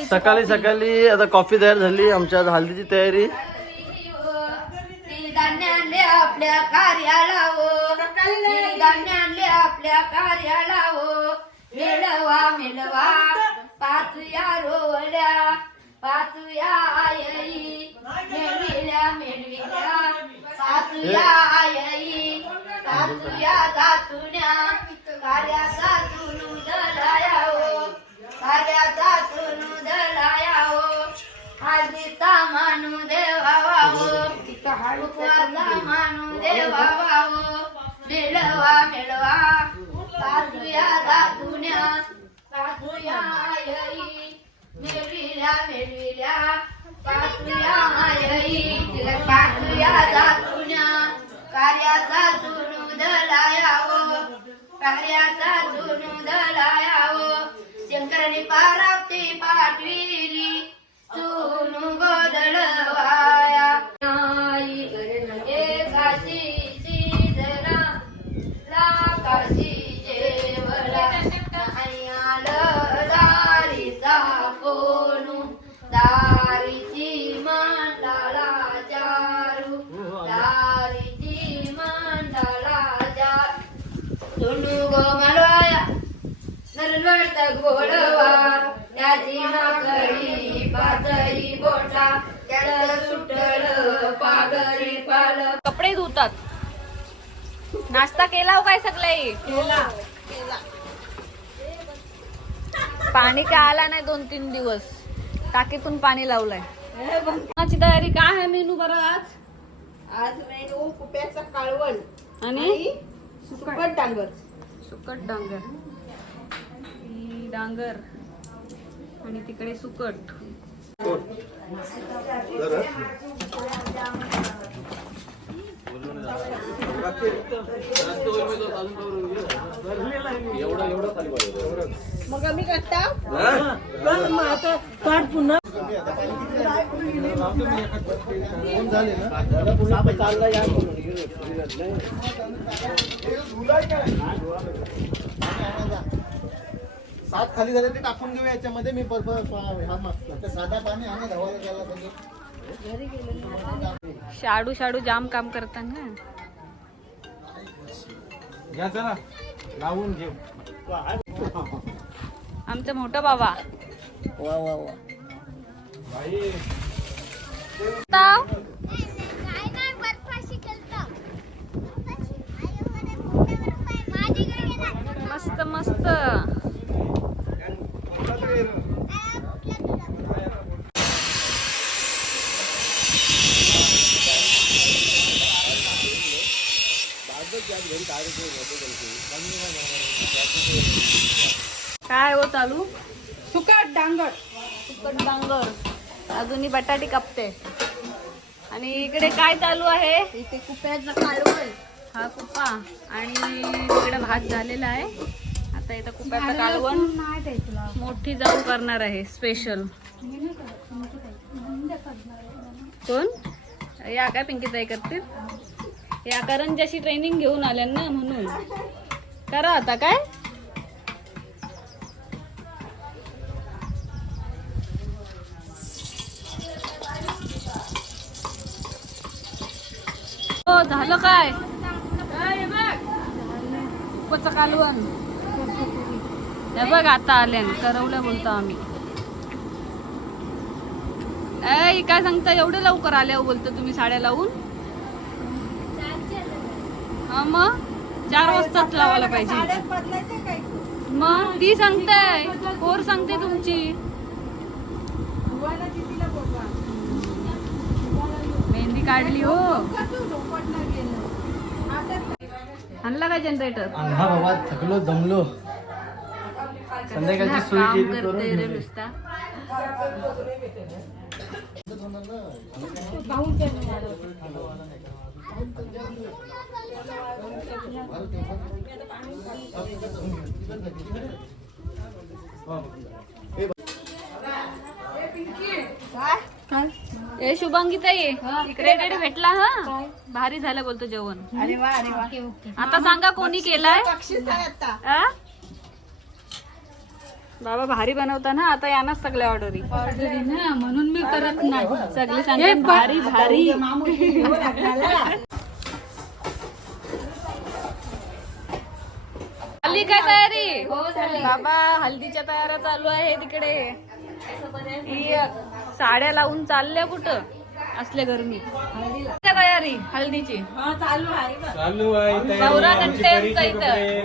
सकाळी सकाळी आता कॉफी तयार झाली आमच्या हल्दीची तयारी. ती धान्य आणले आपल्या कार्याला हो. धान्य आणले आपल्या कार्याला हो. मेळवा मेळवा पाचूया रोवल्या. पाचूया आई मेळविल्या मेळविल्या पाचूया आई पाचूया जातुण्या मानू हो. मेळवा मेळवा पाचूया जातुण्या पाचूया आई. मेळविल्या मेळविल्या पाचूया आई. पाचूया जातुण्या कार्याचा चुनू दलाया हो कार्याचा चुनू दलाया हो शंकराने पाराप्ती पाठविली. चुनू गोदळवाया नाश्ता केला हो काय सगळे? पाणी काय आला नाही दोन तीन दिवस. टाकीतून पाणी लावलंय. तयारी काय आहे मेनू बरं आज आज मेनू कुप्याचा काळवण आणि? सुकट डांगर. सुकट डांगर. ही डांगर आणि तिकडे सुकट. मग आम्ही करता? सात खाली झाले ते टाकून घेऊ याच्यामध्ये. मी बरोबर हा मागतो. साधा पाणी आणि धवायला गेला शाडू शाडू जाम काम करतात ना लावून घेऊ. आमचा मोठा बाबा. वा वा वा. ताव. मस्त मस्त काय हो चालू सुकट डांगर. सुकट डांगर. अजूनही बटाटी कापते. आणि इकडे काय चालू आहे? इथे कुप्याचा काळवण हा कुप्पा आणि इकडे भात झालेला आहे. आता इथं कुप्याचं कालवण. मोठी जाऊ करणार आहे. स्पेशल कोण? या काय पिंकीताई करतील. या करंजाशी ट्रेनिंग घेऊन आल्या ना म्हणून. करा आता काय? हो झालं काय? कालवण. हे बघ आता आले करवलं बोलतो आम्ही. ऐ काय सांगता एवढे लवकर आल्या हो बोलतो तुम्ही साड्या लावून? हा मग? चार वाजताच लावायला पाहिजे. मग ती सांगताय कोर सांगते तुमची. मेहंदी काढली हो. आणला का जनरेटर आणला बाबा थकलो दमलो. संध्याकाळची सोय काम केली करते रे करून नुसता. ए इकडे इकडे भेटला हा? भारी झालं बोलतो जेवण. अरे वा अरे वा. आता सांगा कोणी केलाय? बक्षीस आहे आता. आ? बाबा भारी बनवता ना आता यानाच सगळ्या ऑर्डरी ऑर्डरी ना म्हणून मी करत नाही. सगळी सांगते भारी भारी. आली काय तयारी? हो झाली. बाबा हल्दीच्या तयाऱ्या चालू आहे तिकडे साड्या लावून चालल्या कुठं? असले गरमी तयारी? हल्दीची चालू आहे इथं.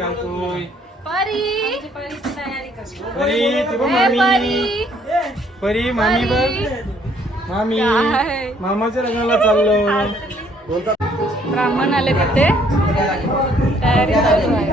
घालतोय. परी. परी परी. परी मामी परी. बघ. मामी? मामाच्या लग्नाला चाललो. ब्राह्मण आले तिथे. तयारी चालू आहे.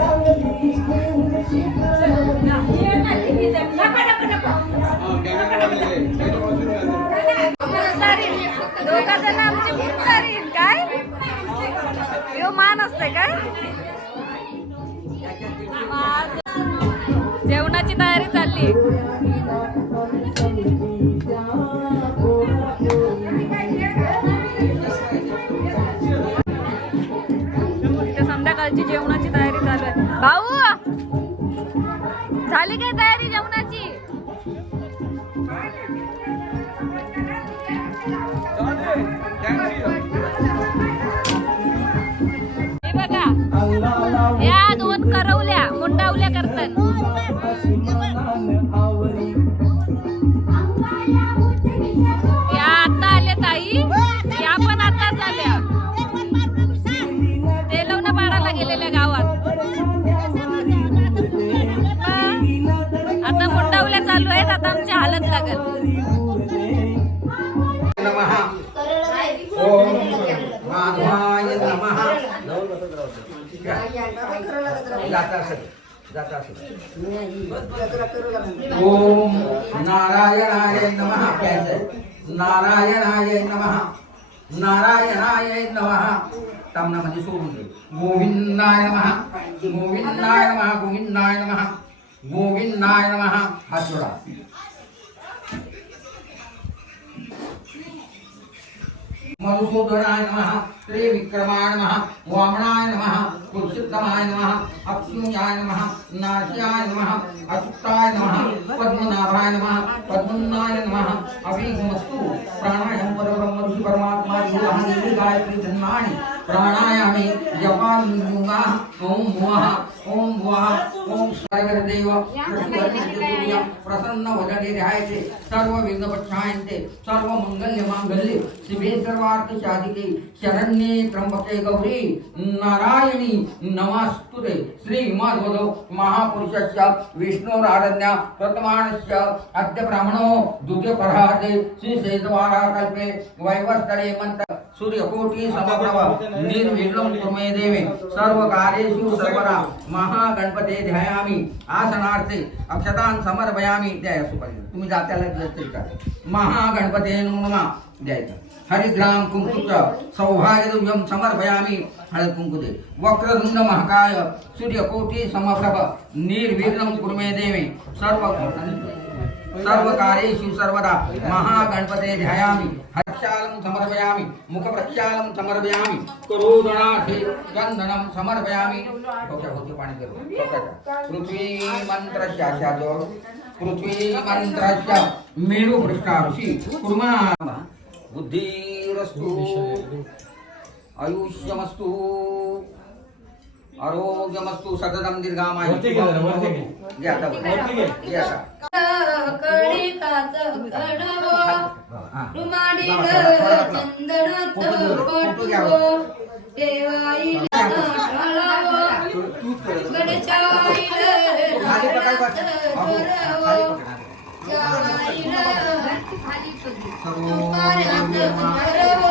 जेवणाची ओम माधवाय नमः। नारायणाय नमः नारायणाय नमः नारायणाय नमः सोडून दे गोविंदाय नमः गोविंदाय नमः गोविंदाय नमः गोविंदाय नमः हात जोडा मधुसूदनाय नमः श्रीविक्रमाय नमः वामनाय नमः पुरुषोत्तमाय नमः अक्षुण्याय नमः नाशियाय नमः अच्युताय नमः पद्मनाभाय नमः पद्मनाय नमः। अभिगमस्तु प्राणायाम परब्रह्म ऋषि परमात्मा योगः गायत्री जन्माणि प्राणायामे जपामि ॐ ओम ओम भुवः ओम सर्वदेव प्रसन्न वदने ध्यायते सर्व विघ्नपक्षायन्ते सर्व मंगल्य मांगल्ये शिवे सर्वार्थ साधिके शरण्ये त्र्यंबके गौरी। नारायणी नमस्तुते। श्री मध्वदो महापुरुषस्य विष्णोराधन्या प्रथमानस्य अद्य ब्राह्मणो द्वितीय प्रहाते श्री शेषवारा कल्पे वैवस्तरे मंत्र सूर्यकोटि समप्रभ निर्विघ्नं कुर्मे देवे सर्व कार्येषु सर्वदा महागणपते ध्यायामि आसनार्थे अक्षतान् समर्पयामि द्याय सुपारी तुम्ही जात्याला तरी महागणपते नमः द्यायचं हरिद्राम कुंकुच सौभाग्यदुर्गम समर्पयामि हळद कुंकुदे वक्रतुंड महाकाय सूर्यकोटी समप्रभ निर्विघ्नं कुर्मे देवे। सर्व सर्व कार्येषु सर्वदा महागणपते ध्यायामि हर्षालं समर्पयामि मुखप्रक्षालं समर्पयामि। करोदनाथे चन्दनं समर्पयामि। भोवती पाणी करू. पृथ्वी मंत्रस्य आचार्य पृथ्वी मंत्रस्य मेरु पृष्ठाऋषी कुर्मा। बुद्धिरस्तु। आयुष्यमस्तु। आरोग्यमस्तु सततं दीर्घामाय वरती घे जरा, वरती घे. घे आता, वरती घे. घे आता. कणिकाच कणव हा. रुमाडील चंदनात पटवो देवाईला टाळावं गणेशाईला खाली पकड बस. बाबू, खाली पकड. करावं सर्व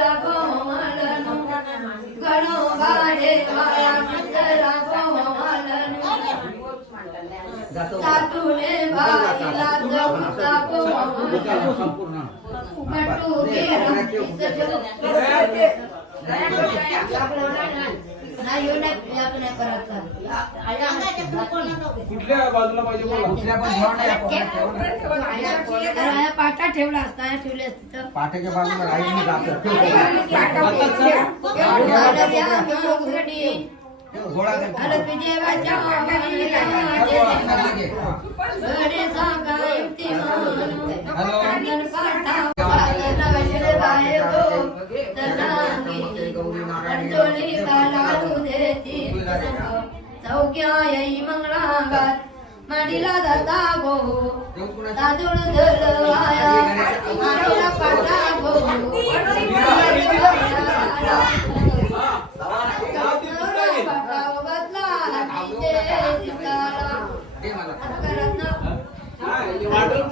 संपूर्ण करत कुठल्या बाजूला पाहिजे बोला कुठल्या पण आपण पाटा ठेवला असता ठेवले असते पाट्याच्या बाजूला राहिली जातं. गोळा करतो. चौक्याई मंगळागात माडीला जाता गो तांदूळ धरवाया माडीला पाटा गो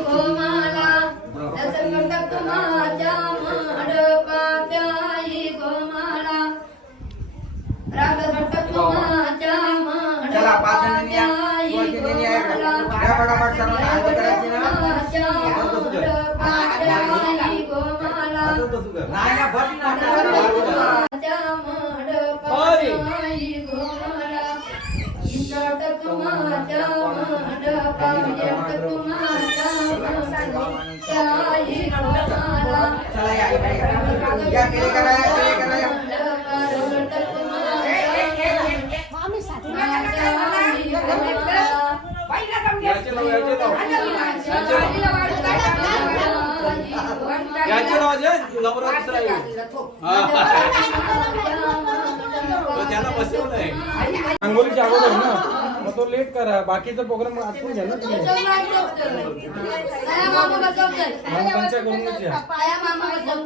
गोमाला माझ्या मडका त्याई गोमाला रागवर्तक माझ्या जणी आहे. गोमाला या पटापट सर्वांना आरती करायची ना. माझ्या मडका त्याई गोमाला चला या, या, या. केळी करा, या, केळी करा, या. बसवलंय. अंघोळीच्या अगोदर ना? मग तो लेट करा. बाकीचा प्रोग्राम आठवून घ्या ना तुम्ही. मामा बसवतोय. मग पंचा करूनच या. मामा बसवतोय.